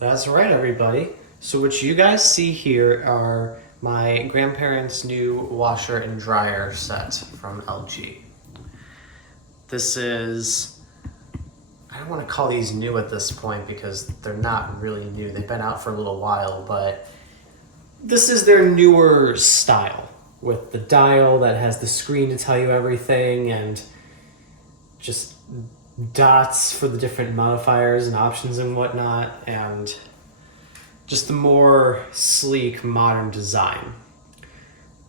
That's right, everybody. So what you guys see here are my grandparents' new washer and dryer set from LG. This is, I don't want to call these new at this point because they're not really new. They've been out for a little while, but this is their newer style with the dial that has the screen to tell you everything and just dots for the different modifiers and options and whatnot, and just the more sleek modern design.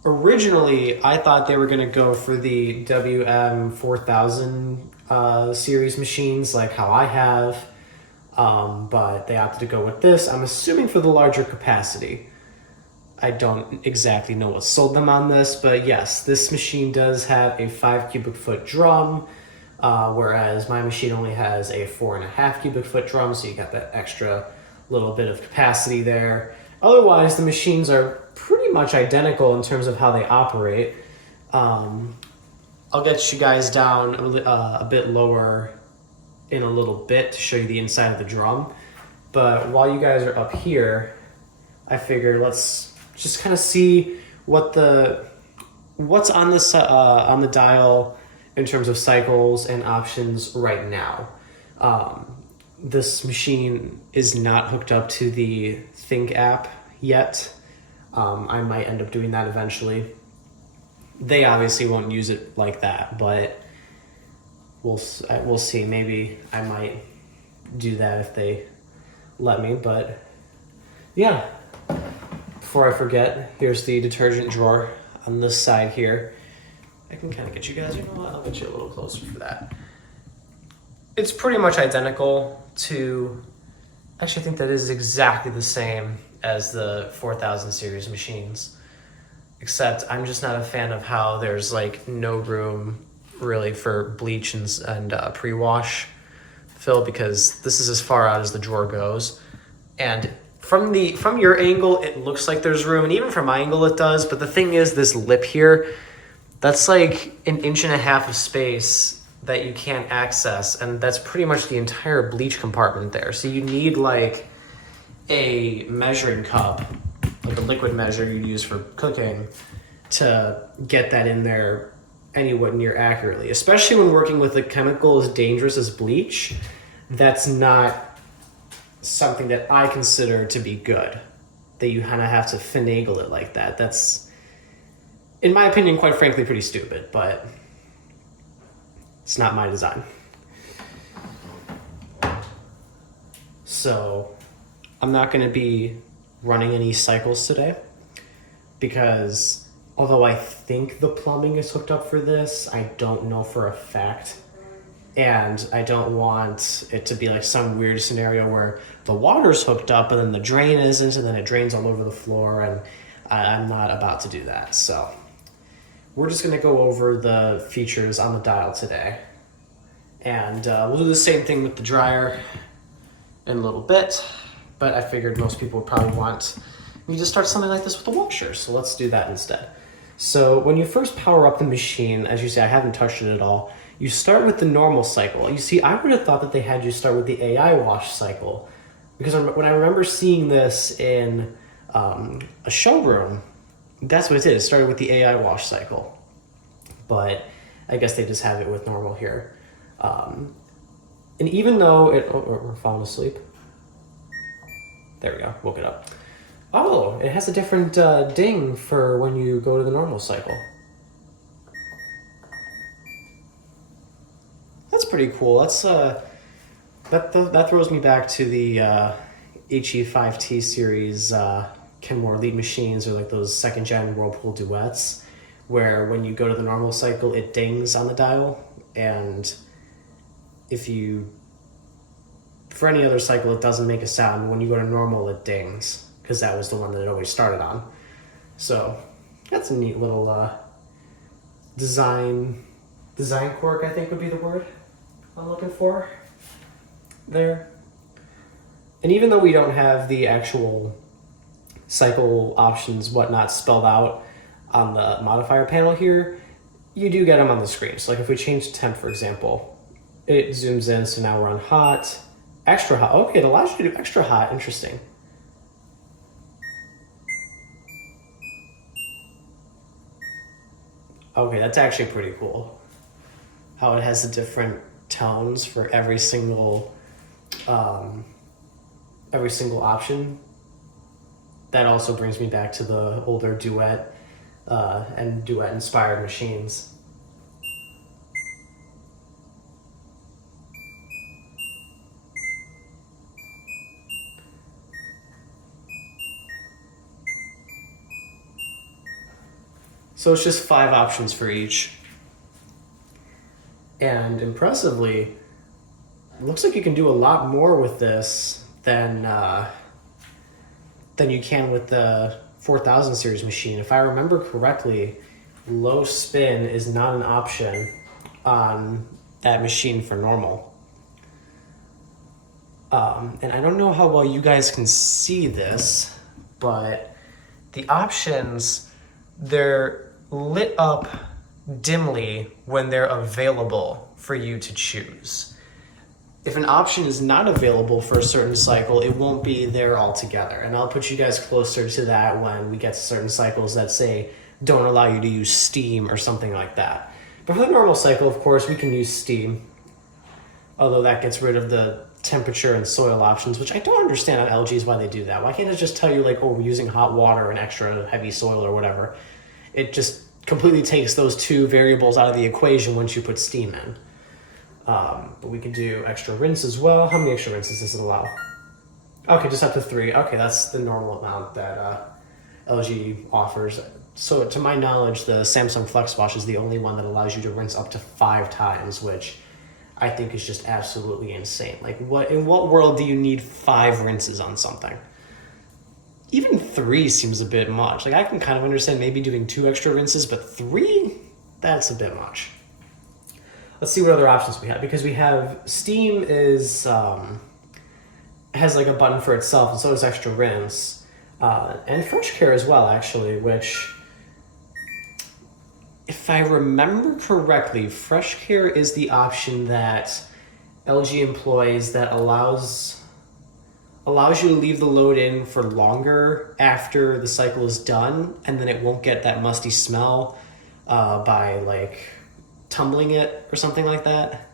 Originally, I thought they were going to go for the WM4000 series machines like how I have, but they opted to go with this. I'm assuming for the larger capacity. I don't exactly know what sold them on this, but yes, this machine does have a 5 cubic foot drum, whereas my machine only has a 4.5 cubic foot drum, so you got that extra little bit of capacity there. Otherwise, the machines are pretty much identical in terms of how they operate. I'll get you guys down a bit lower in a little bit to show you the inside of the drum. But while you guys are up here, I figured let's just kind of see what's on this on the dial in terms of cycles and options right now. This machine is not hooked up to the Think app yet. I might end up doing that eventually. They obviously won't use it like that, but we'll see. Maybe I might do that if they let me, but yeah. Before I forget, here's the detergent drawer on this side here. I can kind of get you guys, you know what, I'll get you a little closer for that. It's pretty much identical to, actually I think that is exactly the same as the 4000 series machines, except I'm just not a fan of how there's like no room really for bleach and pre-wash fill, because this is as far out as the drawer goes. And from your angle, it looks like there's room, and even from my angle it does, but the thing is, this lip here, that's like 1.5 inches of space that you can't access, and that's pretty much the entire bleach compartment there. So you need like a measuring cup, like a liquid measure you use for cooking, to get that in there anywhere near accurately, especially when working with a chemical as dangerous as bleach. That's not something that I consider to be good, that you kind of have to finagle it like that. That's, in my opinion, quite frankly, pretty stupid, but it's not my design. So I'm not going to be running any cycles today, because although I think the plumbing is hooked up for this, I don't know for a fact. And I don't want it to be like some weird scenario where the water's hooked up and then the drain isn't, and then it drains all over the floor, and I'm not about to do that. So we're just gonna go over the features on the dial today. And we'll do the same thing with the dryer in a little bit, but I figured most people would probably want me to start something like this with the washer, so let's do that instead. So when you first power up the machine, as you see, I haven't touched it at all, you start with the normal cycle. You see, I would have thought that they had you start with the AI wash cycle, because when I remember seeing this in a showroom, that's what it did. It started with the AI wash cycle, but I guess they just have it with normal here. And even though we're falling asleep. There we go, woke it up. Oh, it has a different ding for when you go to the normal cycle. That's pretty cool. That's that throws me back to the HE5T series Kenmore Elite machines, or like those second gen Whirlpool duets, where when you go to the normal cycle, it dings on the dial, and if you, for any other cycle, it doesn't make a sound. When you go to normal, it dings, because that was the one that it always started on. So that's a neat little design quirk, I think would be the word I'm looking for there. And even though we don't have the actual cycle options, whatnot, spelled out on the modifier panel here, you do get them on the screen. So like if we change temp, for example, it zooms in, so now we're on hot, Extra hot. Okay, it allows you to do extra hot. Interesting. Okay, that's actually pretty cool. How it has the different tones for every single option. That also brings me back to the older Duet and Duet inspired machines. So it's just 5 options for each. And impressively, it looks like you can do a lot more with this than you can with the 4000 series machine. If I remember correctly, low spin is not an option on that machine for normal. And I don't know how well you guys can see this, but the options, they're lit up dimly when they're available for you to choose. If an option is not available for a certain cycle, it won't be there altogether. And I'll put you guys closer to that when we get to certain cycles that say don't allow you to use steam or something like that. But for the normal cycle, of course, we can use steam, although that gets rid of the temperature and soil options, which I don't understand on LGs why they do that. Why can't it just tell you like, oh, we're using hot water and extra heavy soil or whatever? It just completely takes those 2 variables out of the equation once you put steam in. But we can do extra rinse as well. How many extra rinses does it allow? Okay, just up to 3. Okay, that's the normal amount that LG offers. So to my knowledge, the Samsung Flex Wash is the only one that allows you to rinse up to 5 times, which I think is just absolutely insane. Like, in what world do you need 5 rinses on something? Even 3 seems a bit much. Like, I can kind of understand maybe doing 2 extra rinses, but 3? That's a bit much. Let's see what other options we have, because we have steam has like a button for itself, and so does extra rinse, and fresh care as well, actually, which, if I remember correctly, fresh care is the option that LG employs that allows you to leave the load in for longer after the cycle is done, and then it won't get that musty smell by like tumbling it or something like that.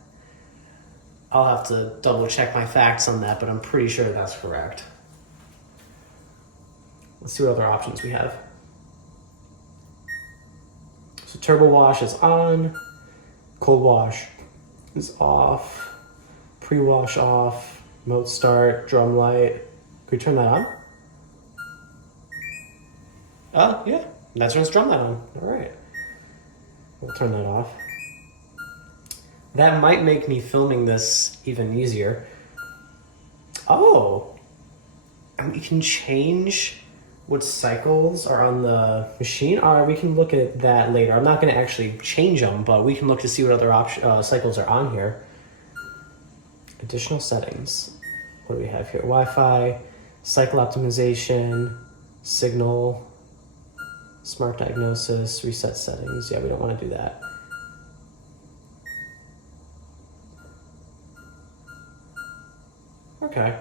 I'll have to double check my facts on that, but I'm pretty sure that's correct. Let's see what other options we have. So turbo wash is on, cold wash is off, pre-wash off, mode start, drum light. Can we turn that on? Yeah, that's when it's drum light on. All right, we'll turn that off. That might make me filming this even easier. Oh, and we can change what cycles are on the machine. All right, we can look at that later. I'm not going to actually change them, but we can look to see what other cycles are on here. Additional settings. What do we have here? Wi-Fi, cycle optimization, signal, smart diagnosis, reset settings. Yeah, we don't want to do that. Okay.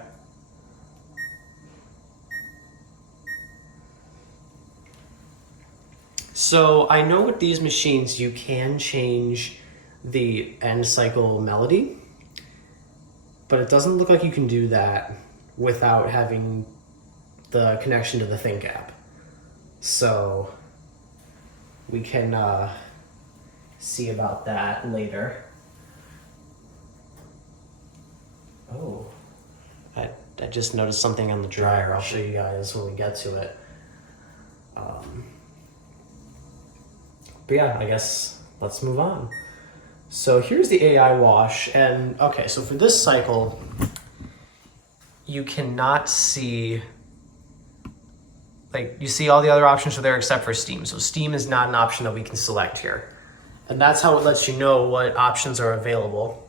So I know with these machines you can change the end cycle melody, but it doesn't look like you can do that without having the connection to the ThinkApp. So we can see about that later. Oh. I just noticed something on the dryer. I'll show you guys when we get to it. But yeah, I guess let's move on. So here's the AI wash. And okay, so for this cycle, you cannot see, like, you see all the other options are there except for steam. So steam is not an option that we can select here. And that's how it lets you know what options are available,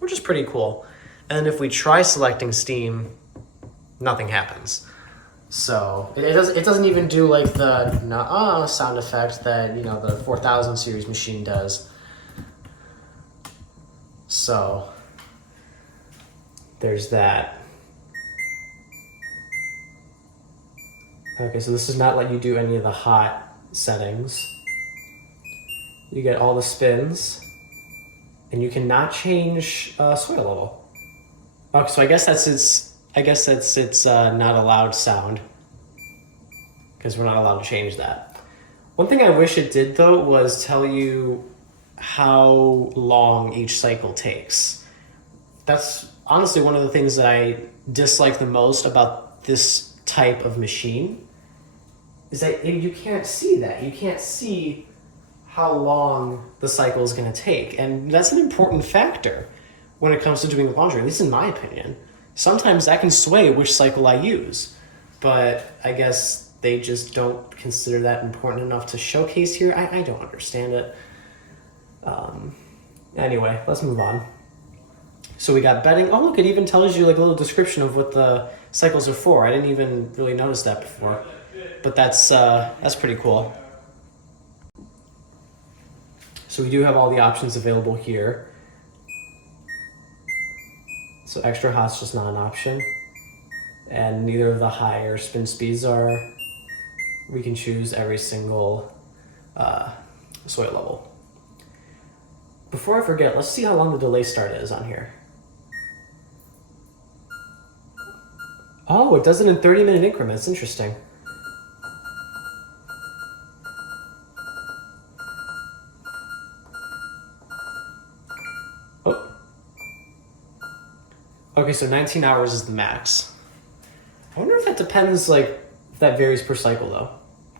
which is pretty cool. And if we try selecting steam, nothing happens. So it doesn't even do like the nah sound effect that, you know, the 4000 series machine does. So There's that. Okay, so this does not let you do any of the hot settings. You get all the spins, and you cannot change soil level. Okay, so I guess that's its not allowed sound, because we're not allowed to change that. One thing I wish it did though was tell you how long each cycle takes. That's honestly one of the things that I dislike the most about this type of machine, is that you can't see that. You can't see how long the cycle is going to take. And that's an important factor when it comes to doing laundry, at least in my opinion. Sometimes that can sway which cycle I use, but I guess they just don't consider that important enough to showcase here. I don't understand it. Anyway, let's move on. So we got bedding. Oh, look, it even tells you like a little description of what the cycles are for. I didn't even really notice that before, but that's pretty cool. So we do have all the options available here. So extra hot's just not an option, and neither of the higher spin speeds are. We can choose every single soil level. Before I forget, let's see how long the delay start is on here. Oh, it does it in 30-minute increments. Interesting. Oh. Okay, so 19 hours is the max. I wonder if that depends, like, if that varies per cycle, though.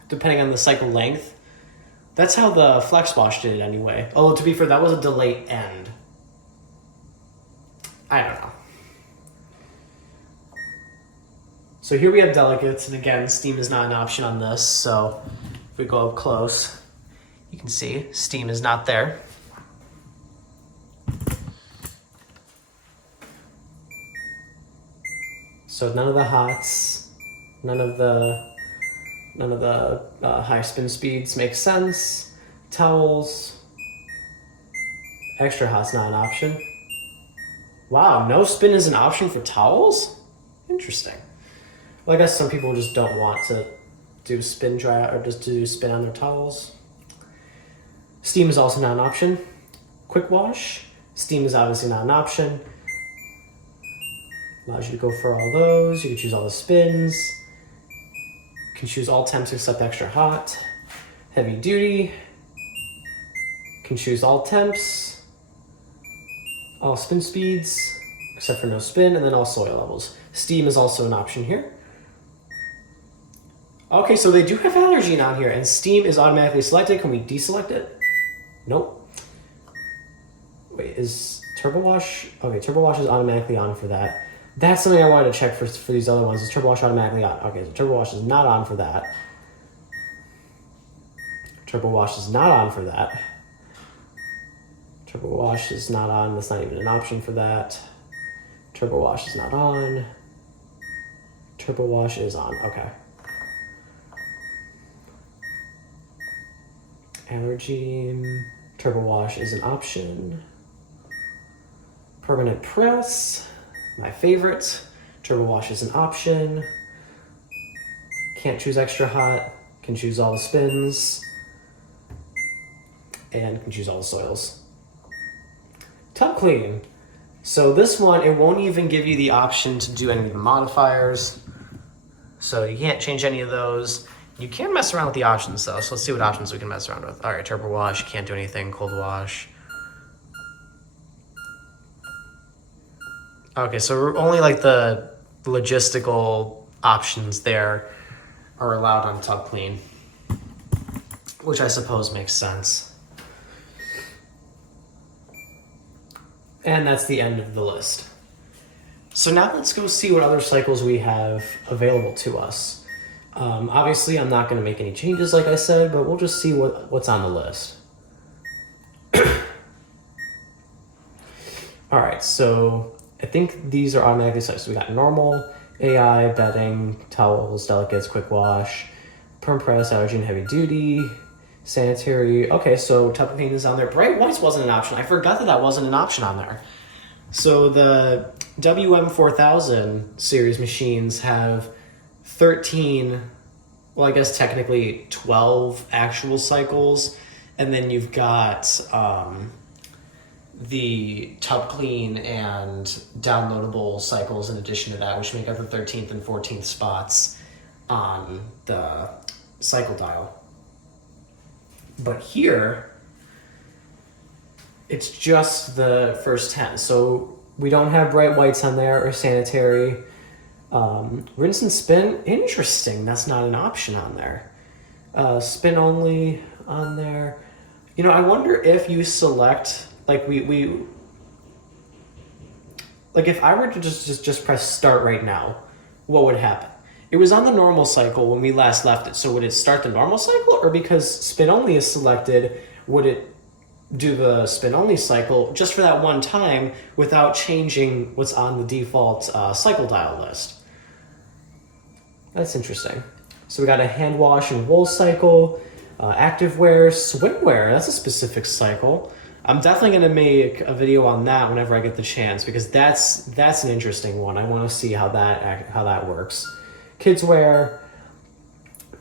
Depending on the cycle length. That's how the Flex Wash did it anyway. Although, to be fair, that was a delay end. I don't know. So here we have delegates, and again, steam is not an option on this, so if we go up close, you can see steam is not there. So none of the hots, none of the high spin speeds make sense. Towels, extra hot's not an option. Wow, no spin is an option for towels? Interesting. Well, I guess some people just don't want to do spin dry or just do spin on their towels. Steam is also not an option. Quick wash, steam is obviously not an option. Allows you to go for all those. You can choose all the spins. You can choose all temps except extra hot. Heavy duty. You can choose all temps. All spin speeds, except for no spin, and then all soil levels. Steam is also an option here. Okay, so they do have allergen on here, and steam is automatically selected. Can we deselect it? Nope. Wait, is turbo wash? Okay, turbo wash is automatically on for that. That's something I wanted to check for these other ones. Is turbo wash automatically on? Okay, so turbo wash is not on for that. Turbo wash is not on for that. Turbo wash is not on. That's not even an option for that. Turbo wash is not on. Turbo wash is on. Okay. Allergy. Turbo wash is an option. Permanent press. My favorite. Turbo wash is an option. Can't choose extra hot. Can choose all the spins. And can choose all the soils. Tub clean. So this one, it won't even give you the option to do any of the modifiers. So you can't change any of those. You can mess around with the options though. So let's see what options we can mess around with. All right, turbo wash, can't do anything. Cold wash. Okay, so only like the logistical options there are allowed on tub clean, which I suppose makes sense. And that's the end of the list. So now let's go see what other cycles we have available to us. Obviously, I'm not going to make any changes like I said, but we'll just see what's on the list. All right, so I think these are automatically selected. So we got normal, AI, bedding, towels, delegates, quick wash, perm press, allergy and heavy duty, sanitary. Okay, so tub clean is on there. Bright whites wasn't an option. I forgot that wasn't an option on there. So the WM4000 series machines have 13, well, I guess technically 12 actual cycles, and then you've got the tub clean and downloadable cycles in addition to that, which make up the 13th and 14th spots on the cycle dial. But here, it's just the first 10. So we don't have bright whites on there or sanitary. Rinse and spin, interesting. That's not an option on there. Spin only on there. You know, I wonder if you select, like like if I were to just press start right now, what would happen? It was on the normal cycle when we last left it. So would it start the normal cycle, or because spin only is selected, would it do the spin only cycle just for that one time without changing what's on the default cycle dial list? That's interesting. So we got a hand wash and wool cycle, activewear, swimwear. That's a specific cycle. I'm definitely going to make a video on that whenever I get the chance, because that's an interesting one. I want to see how that works. Kids wear.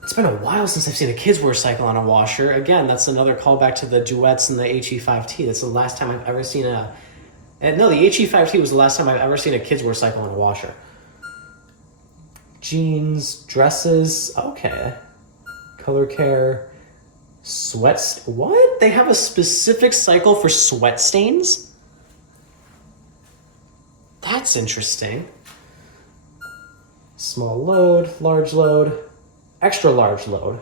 It's been a while since I've seen a kids wear cycle on a washer. Again, that's another callback to the duets and the HE5T. That's the last time I've ever seen the HE5T was the last time I've ever seen a kids wear cycle on a washer. Jeans, dresses, okay. Color care, what? They have a specific cycle for sweat stains? That's interesting. Small load, large load, extra large load.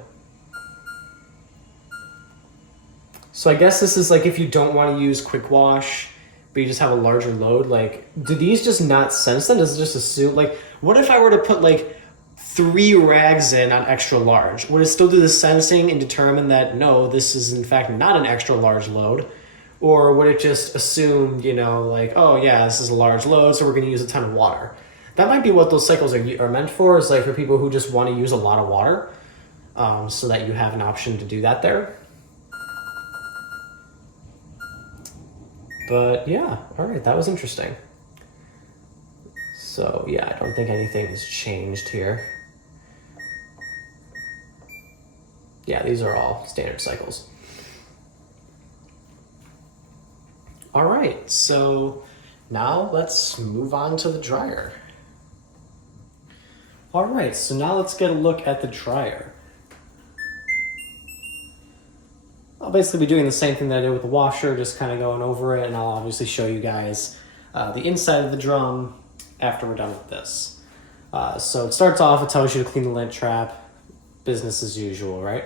So I guess this is like if you don't want to use quick wash, but you just have a larger load, like, do these just not sense then? Does it just assume, like, what if I were to put like 3 rags in on extra large? Would it still do the sensing and determine that, no, this is in fact not an extra large load? Or would it just assume, you know, like, oh yeah, this is a large load, so we're going to use a ton of water? That might be what those cycles are meant for, is like for people who just want to use a lot of water, so that you have an option to do that there. But yeah, all right, that was interesting. So yeah, I don't think anything has changed here. Yeah, these are all standard cycles. All right, so now let's move on to the dryer. All right, so now let's get a look at the dryer. I'll basically be doing the same thing that I did with the washer, just kind of going over it, and I'll obviously show you guys the inside of the drum after we're done with this. So it starts off, it tells you to clean the lint trap, business as usual, right?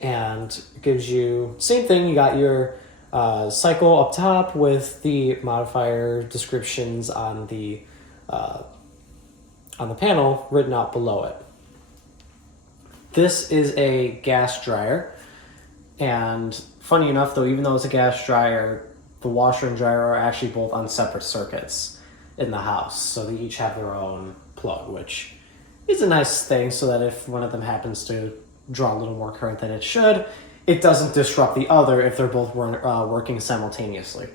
And it gives you, same thing, you got your cycle up top with the modifier descriptions on the panel written out below it. This is a gas dryer, and funny enough though, even though it's a gas dryer, the washer and dryer are actually both on separate circuits in the house, so they each have their own plug, which is a nice thing, so that if one of them happens to draw a little more current than it should, it doesn't disrupt the other if they're both working simultaneously.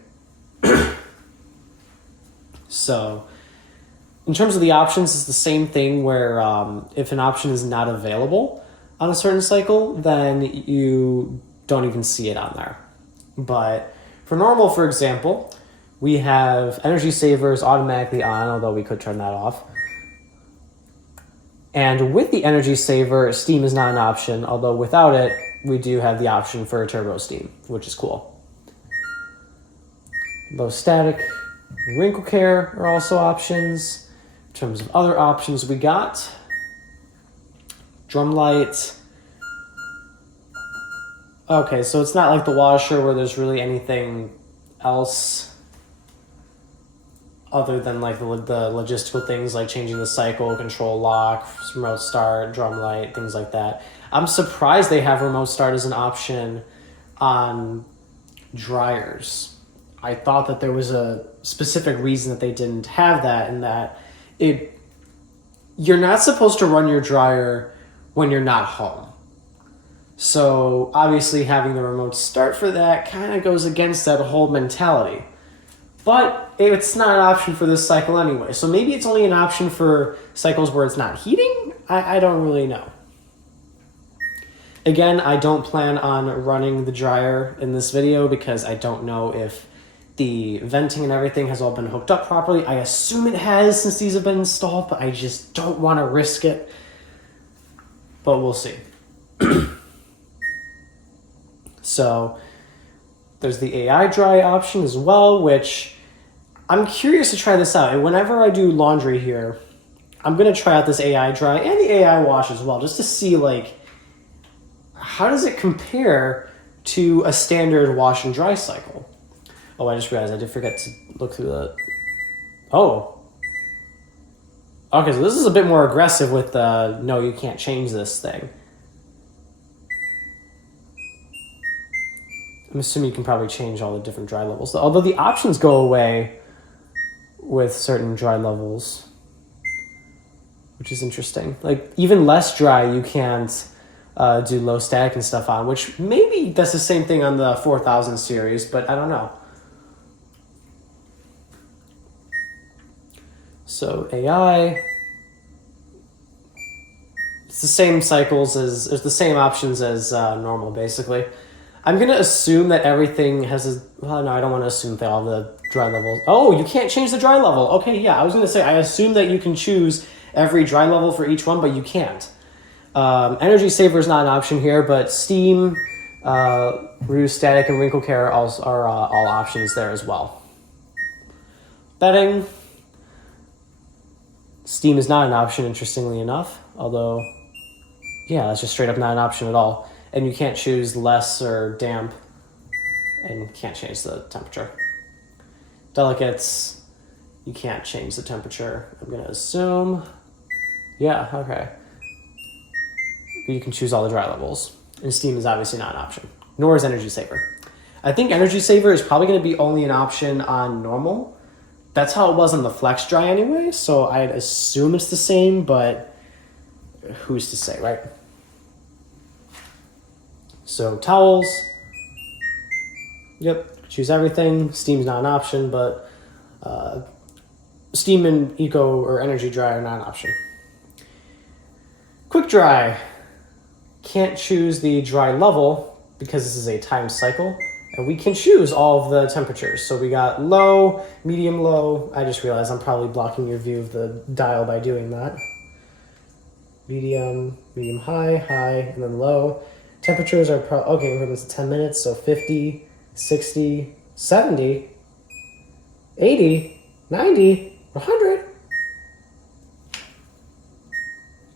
So in terms of the options, it's the same thing where if an option is not available on a certain cycle, then you don't even see it on there. But for normal, for example, we have energy savers automatically on, although we could turn that off. And with the energy saver, steam is not an option, although without it, we do have the option for turbo steam, which is cool. Low static, wrinkle care are also options. In terms of other options we got, drum light. Okay, so it's not like the washer where there's really anything else other than like the logistical things like changing the cycle, control lock, remote start, drum light, things like that. I'm surprised they have remote start as an option on dryers. I thought that there was a specific reason that they didn't have that, and that you're not supposed to run your dryer when you're not home. So obviously having the remote start for that kind of goes against that whole mentality. but it's not an option for this cycle anyway. So maybe it's only an option for cycles where it's not heating? I don't really know. Again, I don't plan on running the dryer in this video because I don't know if the venting and everything has all been hooked up properly. I assume it has since these have been installed, but I just don't want to risk it. But we'll see. So there's the AI dry option as well, which I'm curious to try this out. And whenever I do laundry here, I'm going to try out this AI dry and the AI wash as well, just to see like, how does it compare to a standard wash and dry cycle? Oh, I just realized I did forget to look through the... Oh. Okay, so this is a bit more aggressive with the, no, you can't change this thing. I'm assuming you can probably change all the different dry levels. Although the options go away with certain dry levels, which is interesting. Like, even less dry, you can't do low static and stuff on, which maybe that's the same thing on the 4000 series, but I don't know. So AI, it's the same cycles as, it's the same options as normal, basically. I'm going to assume that everything has a, well, no, I don't want to assume they all have the dry levels. Oh, you can't change the dry level. Okay, yeah, I was going to say, I assume that you can choose every dry level for each one, but you can't. Energy saver is not an option here, but steam, reduce static, and wrinkle care are all options there as well. Bedding. Steam is not an option, interestingly enough, although, yeah, that's just straight up not an option at all. And you can't choose less or damp, and can't change the temperature. Delicates, you can't change the temperature, I'm going to assume. Yeah, okay. But you can choose all the dry levels. And steam is obviously not an option, nor is energy saver. I think energy saver is probably going to be only an option on normal. That's how it was on the flex dry anyway, so I'd assume it's the same, but who's to say, right? So towels, yep, choose everything. Steam's not an option, but steam and eco or energy dry are not an option. Quick dry, can't choose the dry level because this is a time cycle. And we can choose all of the temperatures. So we got low, medium low. I just realized I'm probably blocking your view of the dial by doing that. Medium, medium high, high, and then low. Temperatures are, okay, we're going to 10 minutes, so 50, 60, 70, 80, 90, 100.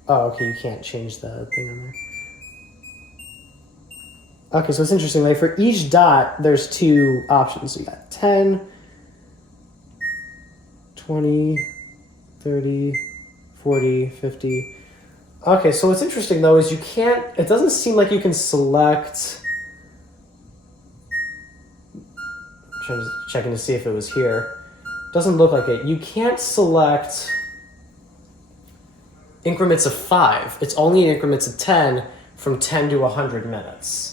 Oh, okay, you can't change the thing on there. Okay, so it's interesting, like for each dot, there's two options. So you got 10, 20, 30, 40, 50. Okay, so what's interesting though is you can't, it doesn't seem like you can select, I'm checking to see if it was here. Doesn't look like it. You can't select increments of 5. It's only in increments of 10 from 10 to 100 minutes.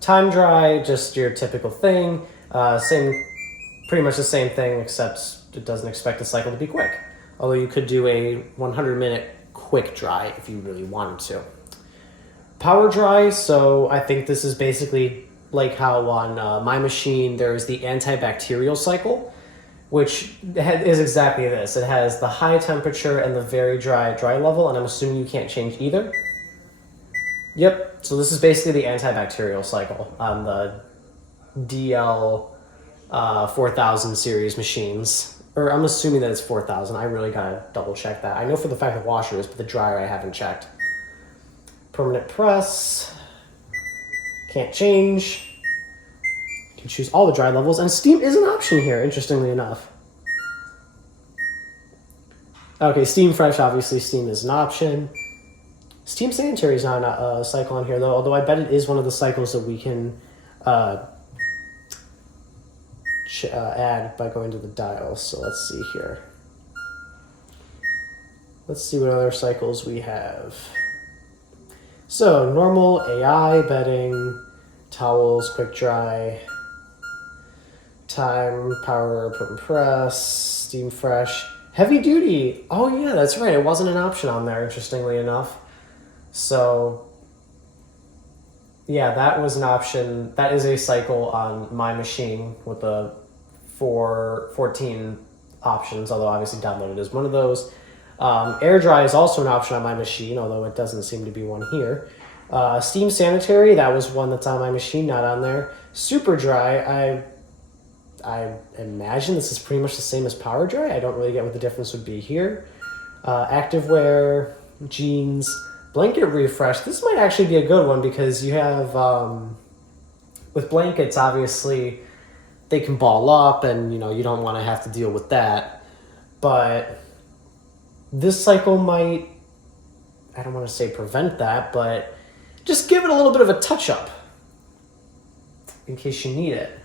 Time dry, just your typical thing. Pretty much the same thing, except it doesn't expect the cycle to be quick. Although you could do a 100-minute quick dry if you really wanted to. Power dry, so I think this is basically like how on my machine there's the antibacterial cycle, which is exactly this. It has the high temperature and the very dry level, and I'm assuming you can't change either. Yep, so this is basically the antibacterial cycle on the DL4000 series machines. Or I'm assuming that it's 4000. I really gotta double check that. I know for the fact the washer is, but the dryer I haven't checked. Permanent press. Can't change. You can choose all the dry levels, and steam is an option here, interestingly enough. Okay, steam fresh, obviously steam is an option. Steam sanitary is not a cycle on here, though, although I bet it is one of the cycles that we can add by going to the dial. So let's see here. Let's see what other cycles we have. So normal, AI, bedding, towels, quick dry. Time, power, put and press, steam fresh, heavy duty. Oh yeah, that's right. It wasn't an option on there, interestingly enough. So yeah, that was an option. That is a cycle on my machine with the 14 options, although obviously downloaded is one of those. Air dry is also an option on my machine, although it doesn't seem to be one here. Steam sanitary, that was one that's on my machine, not on there. Super dry, I imagine this is pretty much the same as power dry. I don't really get what the difference would be here. Activewear, jeans, blanket refresh. This might actually be a good one because you have, with blankets, obviously, they can ball up and, you know, you don't want to have to deal with that. But this cycle might, I don't want to say prevent that, but just give it a little bit of a touch-up in case you need it.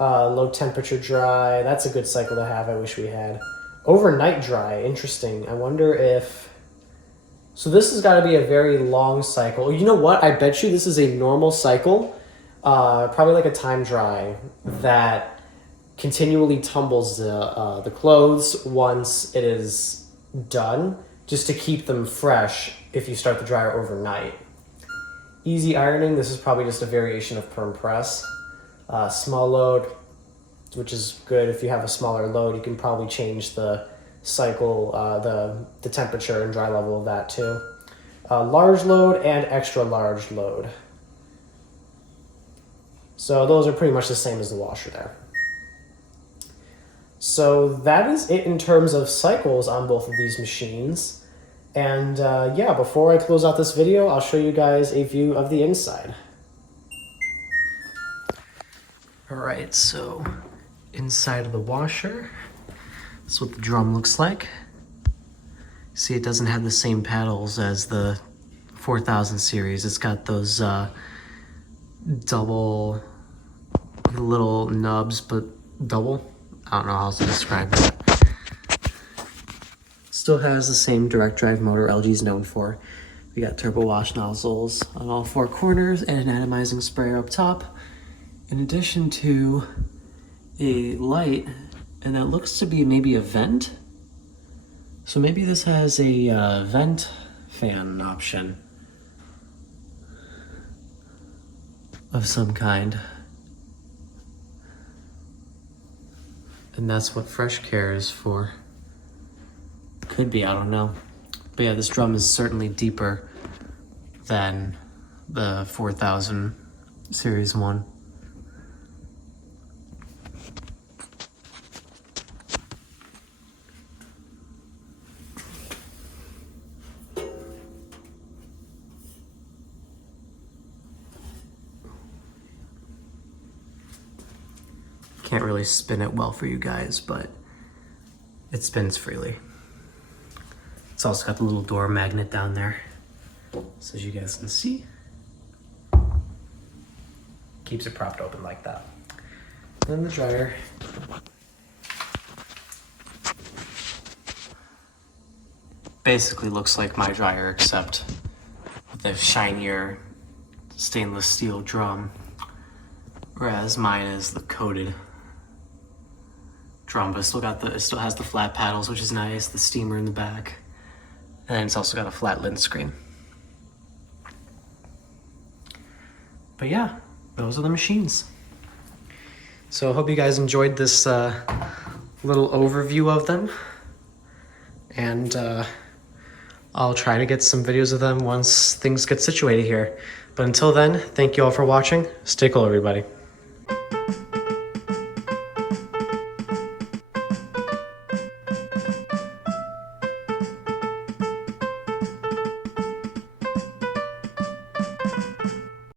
Low temperature dry, that's a good cycle to have, I wish we had. Overnight dry, interesting. I wonder if, so this has got to be a very long cycle. You know what, I bet you this is a normal cycle, probably like a time dry that continually tumbles the clothes once it is done, just to keep them fresh if you start the dryer overnight. Easy ironing, this is probably just a variation of perm press. Small load, which is good. If you have a smaller load, you can probably change the cycle, the temperature and dry level of that too. Large load and extra large load. So those are pretty much the same as the washer there. So that is it in terms of cycles on both of these machines. And yeah, before I close out this video, I'll show you guys a view of the inside. All right, so inside of the washer, that's what the drum looks like. See, it doesn't have the same paddles as the 4000 series. It's got those double little nubs, but double. I don't know how else to describe it. Still has the same direct drive motor LG's known for. We got turbo wash nozzles on all four corners and an atomizing sprayer up top, in addition to a light, and that looks to be maybe a vent. So maybe this has a vent fan option of some kind. And that's what Fresh Care is for. Could be, I don't know. But yeah, this drum is certainly deeper than the 4000 series one. Can't really spin it well for you guys, but it spins freely. It's also got the little door magnet down there, so as you guys can see, keeps it propped open like that. Then the dryer. Basically looks like my dryer, except with a shinier stainless steel drum, whereas mine is the coated drum, but it still has the flat paddles, which is nice, the steamer in the back, and it's also got a flat lint screen. But yeah, those are the machines. So I hope you guys enjoyed this little overview of them, and I'll try to get some videos of them once things get situated here. But until then, thank you all for watching. Stay cool, everybody.